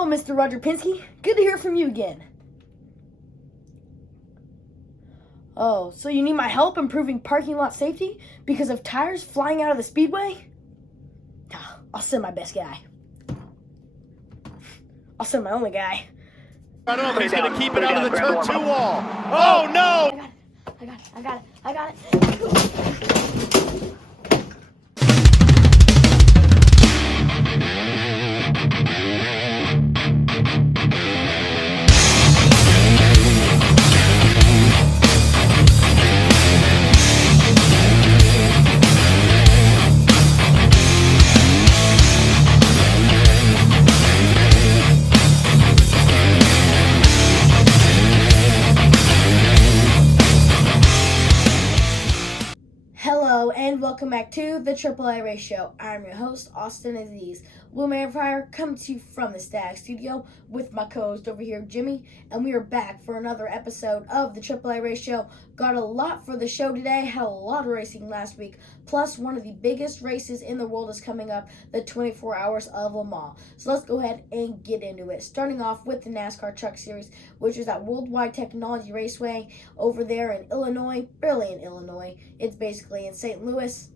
Hello, Mr. Roger Pinsky. Good to hear from you again. Oh, so you need my help improving parking lot safety because of tires flying out of the speedway? I'll send my best guy. I'll send my only guy. I don't know if he's going to keep it out of the turn 2 wall. Oh, no! I got it. Hello and welcome back to the AAA Race Show. I'm your host, Austin Aziz. Wheelman Fire coming to you from the Stag Studio with my co-host over here, Jimmy, and we are back for another episode of the AAA Race Show. Got a lot for the show today, had a lot of racing last week, plus one of the biggest races in the world is coming up, the 24 Hours of Le Mans. So let's go ahead and get into it. Starting off with the NASCAR Truck Series, which is at Worldwide Technology Raceway over there in Illinois, barely in Illinois. It's basically in St. Louis.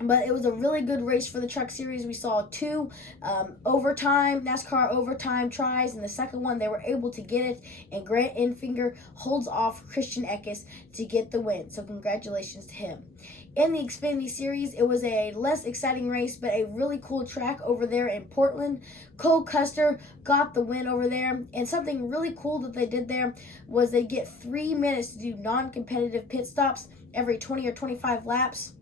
But it was a really good race for the Truck Series. We saw two NASCAR overtime tries. In the second one, they were able to get it. And Grant Enfinger holds off Christian Eckes to get the win. So congratulations to him. In the Xfinity Series, it was a less exciting race, but a really cool track over there in Portland. Cole Custer got the win over there. And something really cool that they did there was they get 3 minutes to do non-competitive pit stops every 20 or 25 laps.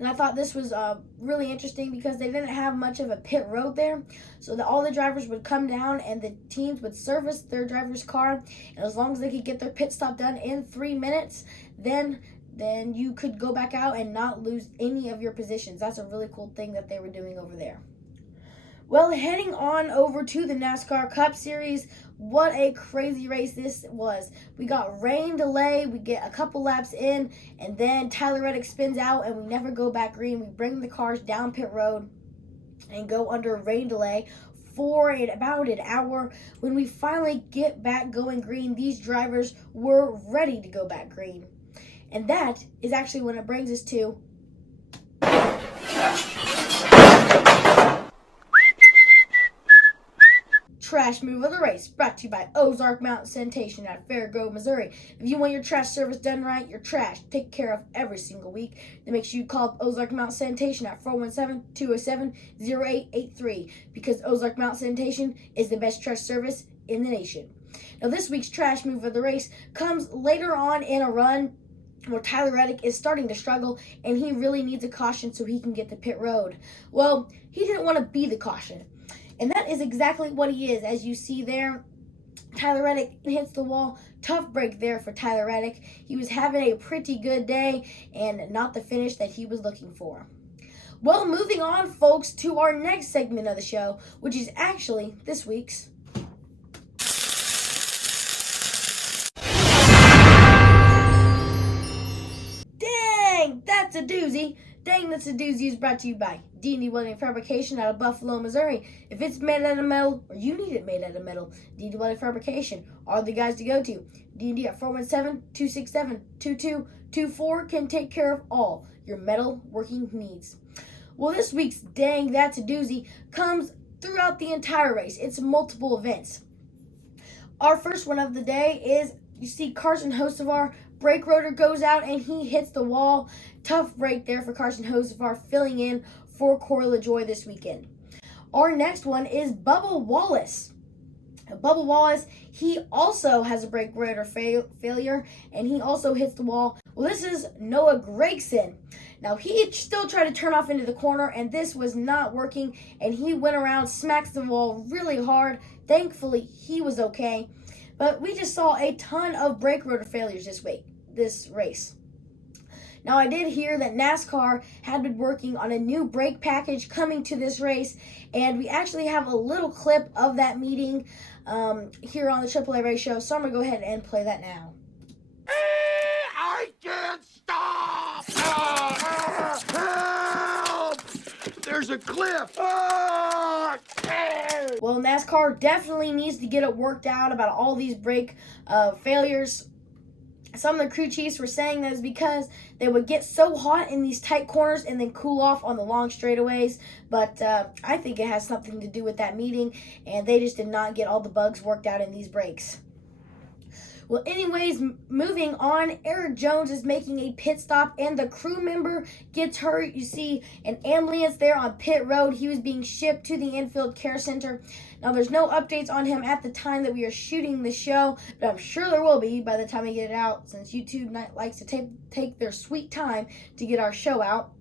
And I thought this was really interesting because they didn't have much of a pit road there. So that all the drivers would come down and the teams would service their driver's car. And as long as they could get their pit stop done in 3 minutes, then you could go back out and not lose any of your positions. That's a really cool thing that they were doing over there. Well, heading on over to the NASCAR Cup Series, what a crazy race this was. We got rain delay, we get a couple laps in, and then Tyler Reddick spins out and we never go back green. We bring the cars down pit road and go under rain delay for about an hour. When we finally get back going green, these drivers were ready to go back green. And that is actually when it brings us to Trash Move of the Race, brought to you by Ozark Mountain Sanitation at Fairgrove, Missouri. If you want your trash service done right, your trash taken care of every single week, then make sure you call Ozark Mountain Sanitation at 417-207-0883 because Ozark Mountain Sanitation is the best trash service in the nation. Now, this week's Trash Move of the Race comes later on in a run where Tyler Reddick is starting to struggle and he really needs a caution so he can get the pit road. Well, he didn't want to be the caution. And that is exactly what he is. As you see there, Tyler Reddick hits the wall. Tough break there for Tyler Reddick. He was having a pretty good day and not the finish that he was looking for. Well, moving on, folks, to our next segment of the show, which is actually this week's Dang, That's a Doozy. Dang, That's a Doozy is brought to you by D&D Welding Fabrication out of Buffalo, Missouri. If it's made out of metal, or you need it made out of metal, D&D Welding Fabrication are the guys to go to. D&D at 417-267-2224 can take care of all your metal working needs. Well, this week's Dang, That's a Doozy comes throughout the entire race. It's multiple events. Our first one of the day is, you see Carson Hocevar, brake rotor goes out and he hits the wall. Tough break there for Carson Hocevar, filling in for Corey LaJoie this weekend. Our next one is Bubba Wallace. Bubba Wallace, he also has a brake rotor failure and he also hits the wall. Well, this is Noah Gragson. Now, he still tried to turn off into the corner and this was not working and he went around, smacks the wall really hard. Thankfully, he was okay. But we just saw a ton of brake rotor failures this race. Now, I did hear that NASCAR had been working on a new brake package coming to this race, and we actually have a little clip of that meeting here on the AAA Race Show, so I'm going to go ahead and play that now. I can't stop! Help! There's a cliff! Well, NASCAR definitely needs to get it worked out about all these brake failures. Some of the crew chiefs were saying that is because they would get so hot in these tight corners and then cool off on the long straightaways. But I think it has something to do with that meeting, and they just did not get all the bugs worked out in these brakes. Well, anyways, moving on, Eric Jones is making a pit stop and the crew member gets hurt. You see an ambulance there on pit road. He was being shipped to the infield care center. Now, there's no updates on him at the time that we are shooting the show, but I'm sure there will be by the time we get it out, since YouTube likes to take their sweet time to get our show out.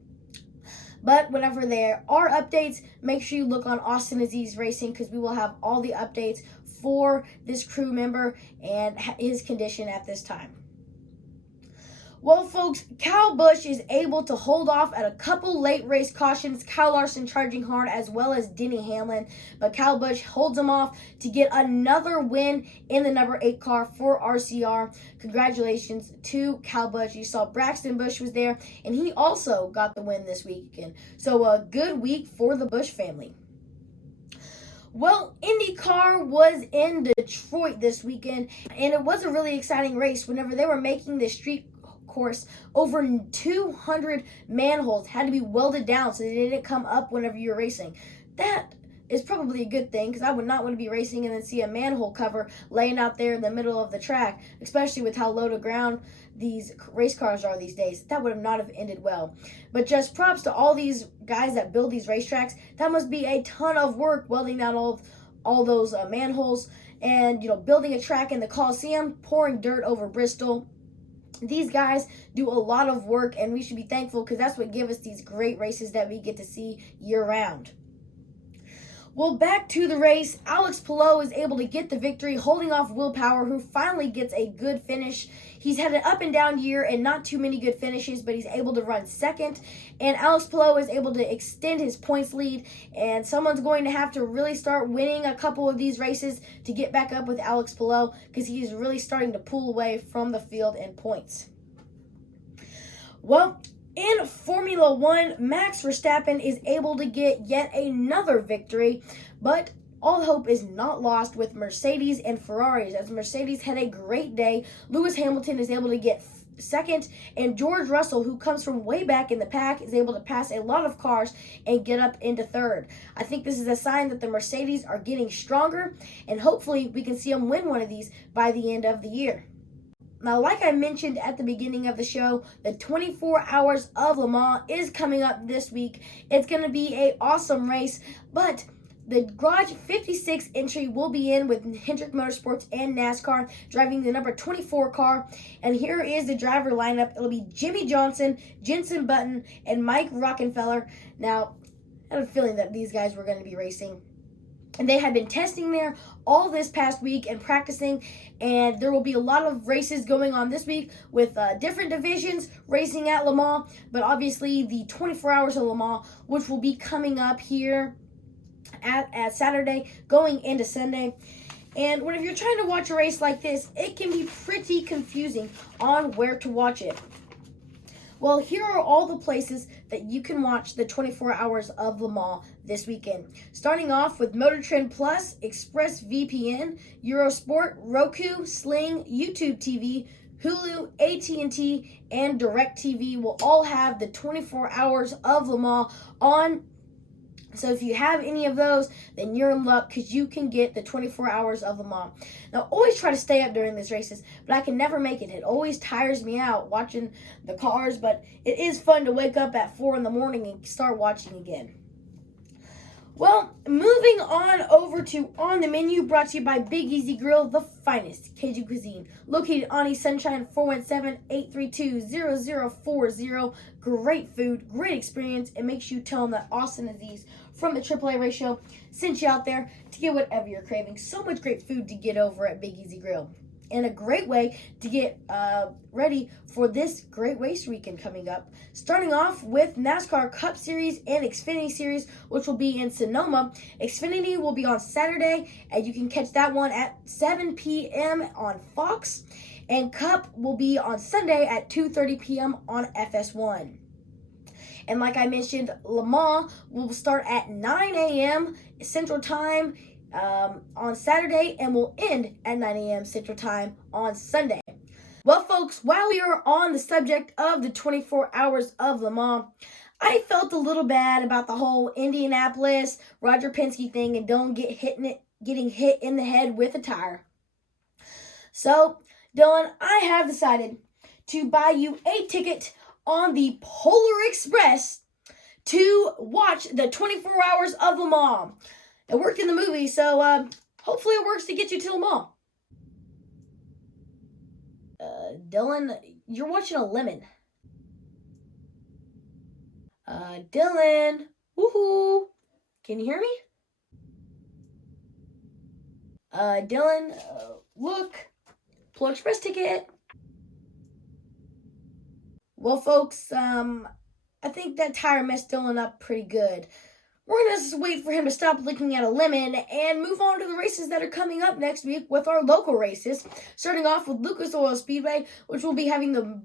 But whenever there are updates, make sure you look on Austin Aziz Racing, because we will have all the updates for this crew member and his condition at this time. Well, folks, Kyle Busch is able to hold off at a couple late race cautions. Kyle Larson charging hard, as well as Denny Hamlin. But Kyle Busch holds him off to get another win in the number 8 car for RCR. Congratulations to Kyle Busch. You saw Braxton Busch was there, and he also got the win this weekend. So a good week for the Busch family. Well, IndyCar was in Detroit this weekend, and it was a really exciting race. Whenever they were making the street course, over 200 manholes had to be welded down so they didn't come up whenever you're racing. That is probably a good thing, because I would not want to be racing and then see a manhole cover laying out there in the middle of the track, especially with how low to ground these race cars are these days. That would not have ended well. But just props to all these guys that build these racetracks. That must be a ton of work, welding down all those manholes, and building a track in the Coliseum, pouring dirt over Bristol. These guys do a lot of work, and we should be thankful, because that's what gives us these great races that we get to see year-round. Well, back to the race, Alex Palou is able to get the victory, holding off Will Power, who finally gets a good finish. He's had an up and down year and not too many good finishes, but he's able to run second. And Alex Palou is able to extend his points lead, and someone's going to have to really start winning a couple of these races to get back up with Alex Palou, because he's really starting to pull away from the field in points. Well, in Formula One, Max Verstappen is able to get yet another victory, but all hope is not lost with Mercedes and Ferraris, as Mercedes had a great day. Lewis Hamilton is able to get second, and George Russell, who comes from way back in the pack, is able to pass a lot of cars and get up into third. I think this is a sign that the Mercedes are getting stronger, and hopefully we can see them win one of these by the end of the year. Now, like I mentioned at the beginning of the show, the 24 Hours of Le Mans is coming up this week. It's going to be an awesome race, but the Garage 56 entry will be in with Hendrick Motorsports and NASCAR driving the number 24 car. And here is the driver lineup. It'll be Jimmy Johnson, Jenson Button, and Mike Rockenfeller. Now, I had a feeling that these guys were going to be racing. And they had been testing there all this past week and practicing, and there will be a lot of races going on this week with different divisions racing at Le Mans, but obviously the 24 Hours of Le Mans, which will be coming up here at Saturday going into Sunday. And whenever you're trying to watch a race like this, it can be pretty confusing on where to watch it. Well, here are all the places that you can watch the 24 Hours of Le Mans this weekend. Starting off with MotorTrend Plus, ExpressVPN, Eurosport, Roku, Sling, YouTube TV, Hulu, AT&T, and DirecTV will all have the 24 Hours of Le Mans on. So if you have any of those, then you're in luck, because you can get the 24 Hours of Le Mans. Now, always try to stay up during these races, but I can never make it. It always tires me out watching the cars, but it is fun to wake up at 4 in the morning and start watching again. Well, moving on over to On the Menu, brought to you by Big Easy Grill, the finest Cajun cuisine. Located on East Sunshine, 417-832-0040. Great food, great experience, and make sure you tell them that Austin Aziz from the AAA ratio sent you out there to get whatever you're craving. So much great food to get over at Big Easy Grill. And a great way to get ready for this great race weekend coming up. Starting off with NASCAR Cup Series and Xfinity Series, which will be in Sonoma. Xfinity will be on Saturday, and you can catch that one at 7 p.m. on Fox. And Cup will be on Sunday at 2:30 p.m. on FS1. And like I mentioned, Le Mans will start at 9 a.m. Central Time on Saturday and will end at 9 a.m. Central Time on Sunday. Well, folks, while we are on the subject of the 24 Hours of Le Mans, I felt a little bad about the whole Indianapolis Roger Penske thing and Dylan getting hit in the head with a tire. So, Dylan, I have decided to buy you a ticket on the Polar Express to watch the 24 Hours of Le Mans. It worked in the movie, so hopefully it works to get you to Le Mans. Dylan, you're watching a lemon. Dylan, woohoo! Can you hear me? Dylan, look, Polar Express ticket. Well, folks, I think that tire messed Dylan up pretty good. We're going to just wait for him to stop looking at a lemon and move on to the races that are coming up next week with our local races. Starting off with Lucas Oil Speedway, which will be having the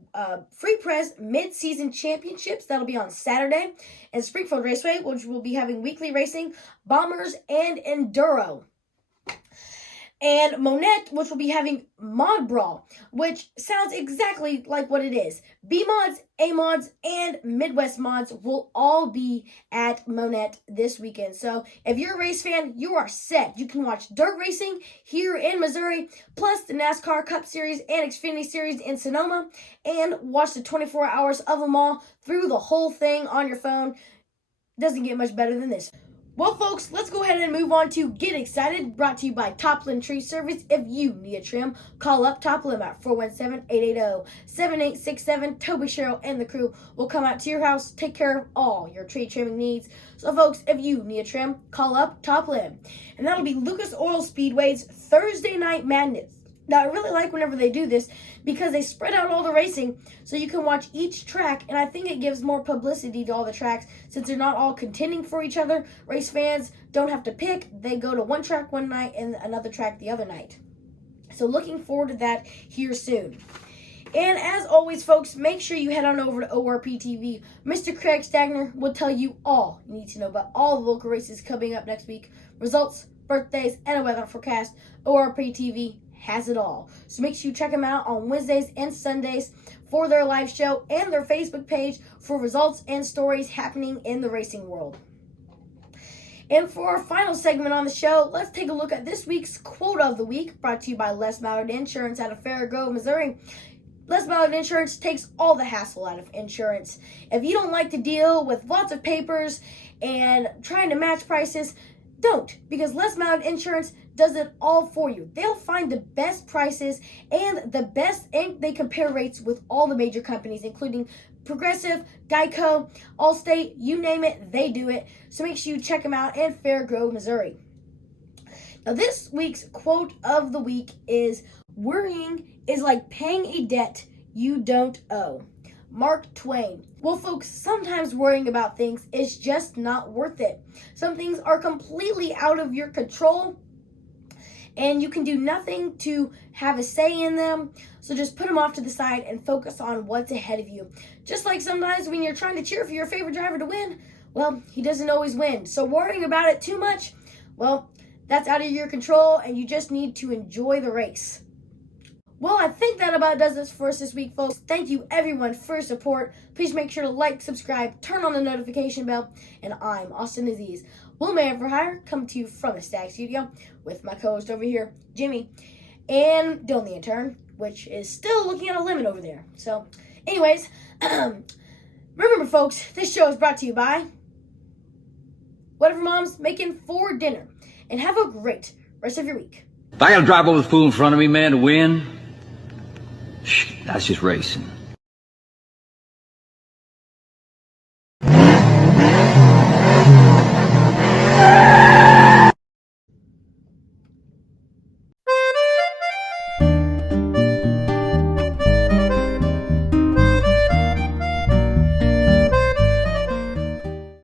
Free Press Mid-Season Championships. That'll be on Saturday. And Springfield Raceway, which will be having weekly racing, Bombers, and Enduro. And Monette, which will be having Mod Brawl, which sounds exactly like what it is. B-Mods, A-Mods, and Midwest Mods will all be at Monette this weekend. So if you're a race fan, you are set. You can watch dirt racing here in Missouri, plus the NASCAR Cup Series and Xfinity Series in Sonoma, and watch the 24 Hours of Le Mans through the whole thing on your phone. Doesn't get much better than this. Well, folks, let's go ahead and move on to Get Excited, brought to you by Topland Tree Service. If you need a trim, call up Topland at 417-880-7867. Toby, Cheryl, and the crew will come out to your house, take care of all your tree trimming needs. So, folks, if you need a trim, call up Topland. And that'll be Lucas Oil Speedway's Thursday Night Madness. Now, I really like whenever they do this because they spread out all the racing so you can watch each track, and I think it gives more publicity to all the tracks since they're not all contending for each other. Race fans don't have to pick. They go to one track one night and another track the other night. So looking forward to that here soon. And as always, folks, make sure you head on over to ORP TV. Mr. Craig Stagner will tell you all you need to know about all the local races coming up next week. Results, birthdays, and a weather forecast. ORP TV has it all. So make sure you check them out on Wednesdays and Sundays for their live show and their Facebook page for results and stories happening in the racing world. And for our final segment on the show, let's take a look at this week's quote of the week, brought to you by Les Mallard Insurance out of Fair Grove, Missouri. Les Mallard Insurance takes all the hassle out of insurance. If you don't like to deal with lots of papers and trying to match prices, don't, because Les Mallard Insurance does it all for you. They'll find the best prices and the best, and they compare rates with all the major companies, including Progressive, Geico, Allstate, you name it, they do it. So make sure you check them out in Fair Grove, Missouri. Now, this week's quote of the week is, "Worrying is like paying a debt you don't owe." Mark Twain. Well, folks, sometimes worrying about things is just not worth it. Some things are completely out of your control, and you can do nothing to have a say in them. So just put them off to the side and focus on what's ahead of you. Just like sometimes when you're trying to cheer for your favorite driver to win, well, he doesn't always win. So worrying about it too much, well, that's out of your control, and you just need to enjoy the race. Well, I think that about does it for us this week, folks. Thank you, everyone, for your support. Please make sure to like, subscribe, turn on the notification bell. And I'm Austin Aziz, Wheelman for Hire, coming to you from the Stag Studio with my co-host over here, Jimmy, and Dylan the intern, which is still looking at a lemon over there. So, anyways, remember, folks, this show is brought to you by whatever Mom's making for dinner. And have a great rest of your week. If I gotta drive over the fool in front of me, man, to win, that's just racing.